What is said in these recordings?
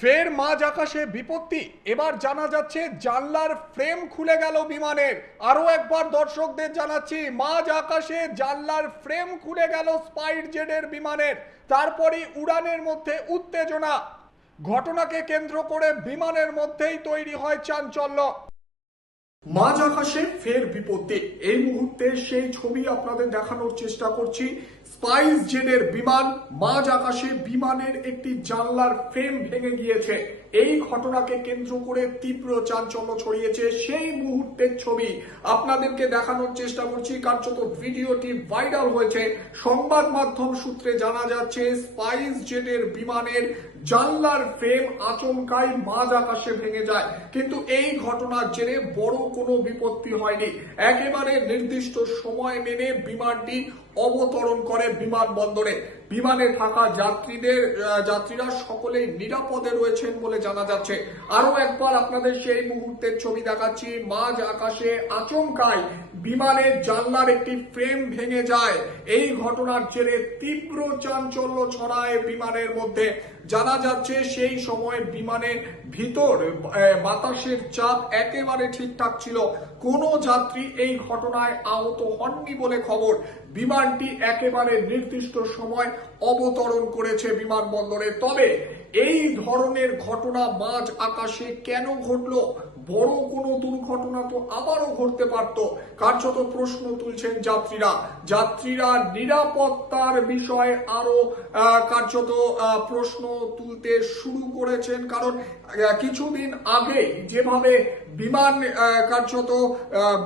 ফের মাঝ আকাশে বিপত্তি। এবার জানা যাচ্ছে জানলার ফ্রেম খুলে গেল বিমানের। আরও একবার দর্শকদের জানাচ্ছি, মাঝ আকাশে জানলার ফ্রেম খুলে গেল স্পাইট জেডের বিমানের। তারপরই উড়ানের মধ্যে উত্তেজনা। ঘটনাকে কেন্দ্র করে বিমানের মধ্যেই তৈরি হয় চাঞ্চল্য। মাঝ আকাশে ফের বিপত্তি। এই মুহূর্তে সেই ছবি আপনাদের দেখানোর চেষ্টা করছি। স্পাইস জেটের বিমান মাঝ আকাশে বিমানের একটি জানলার ফ্রেম ভেঙে গিয়েছে। এই ঘটনাকে কেন্দ্র করে তীব্র চাঞ্চল্য ছড়িয়েছে সেই মুহূর্তের ছবি। আপনাদেরকে দেখানোর চেষ্টা করছি, কার্যত ভিডিওটি ভাইরাল হয়েছে। সংবাদ মাধ্যম সূত্রে জানা যাচ্ছে, স্পাইস জেটের বিমানের জানলার ফ্রেম আচমকাই মাঝ আকাশে ভেঙে যায়। কিন্তু এই ঘটনার জেরে বড় কোনো বিপত্তি হয়নি। একেবারে নির্দিষ্ট সময় মেনে বিমানটি অবতরণ করে বিমানবন্দরে বিমানে থাকা যাত্রীদের যাত্রীরা সকলেই নিরাপদে রয়েছেন বলে জানা যাচ্ছে। আরও একবার আপনাদের সেই মুহূর্তের ছবি দেখাচ্ছি। মাঝ আকাশে আচমকায় বিমানের জানলার একটি ফ্রেম ভেঙে যায়। এই ঘটনার জেরে তীব্র চাঞ্চল্য ছড়ায় বিমানের মধ্যে। জানা যাচ্ছে সেই সময় বিমানের ভিতর বাতাসের চাপ একেবারে ঠিকঠাক ছিল। কোনো যাত্রী এই ঘটনায় আহত হননি বলে খবর। বিমানটি একেবারে নির্দিষ্ট সময় অবতরণ করেছে বিমানবন্দরে। তবে এই ধরনের ঘটনা মাঝ আকাশে কেন ঘটলো? বড় কোনো দুর্ঘটনা তো আবারও ঘটতে পারত। কার্যত প্রশ্ন তুলছেন যাত্রীরা। যাত্রীরা নিরাপত্তার বিষয়ে আরও আহ, কার্যত প্রশ্ন তুলতে শুরু করেছেন। কারণ কিছুদিন আগে যেভাবে বিমান কার্যত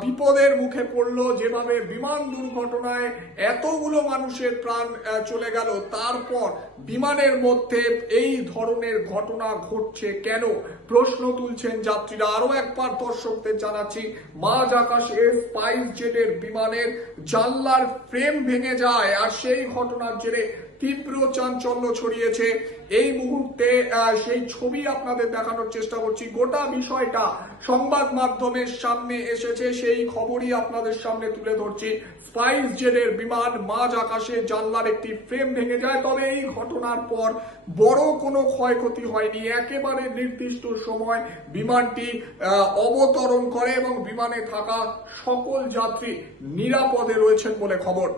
বিপদের মুখে পড়ল যেভাবে বিমান দুর্ঘটনায় এতগুলো মানুষের প্রাণ চলে গেল তারপর বিমানের মধ্যে এই ধরনের ঘটনা ঘটছে কেন? প্রশ্ন তুলছেন যাত্রীরা। আরও একবার দর্শকদের জানাচ্ছি, মাঝ আকাশে স্পাইস জেটের বিমানের জানলার ফ্রেম ভেঙে যায় আর সেই ঘটনার জেরে তীব্র চাঞ্চল্য ছড়িয়েছে। এই মুহূর্তে সেই ছবি আপনাদের দেখানোর চেষ্টা করছি। গোটা বিষয়টা সংবাদ মাধ্যমের সামনে এসেছে, সেই খবরই আপনাদের সামনে তুলে ধরছি। স্পাইস জেটের বিমান মাঝ আকাশে জানলার একটি ফ্রেম ভেঙে যায়, তবে এই ঘটনার পর বড় কোনো ক্ষয়ক্ষতি হয়নি। একেবারে নির্দিষ্ট সময় বিমানটি অবতরণ করে এবং বিমানে থাকা সকল যাত্রী নিরাপদে রয়েছেন বলে খবর।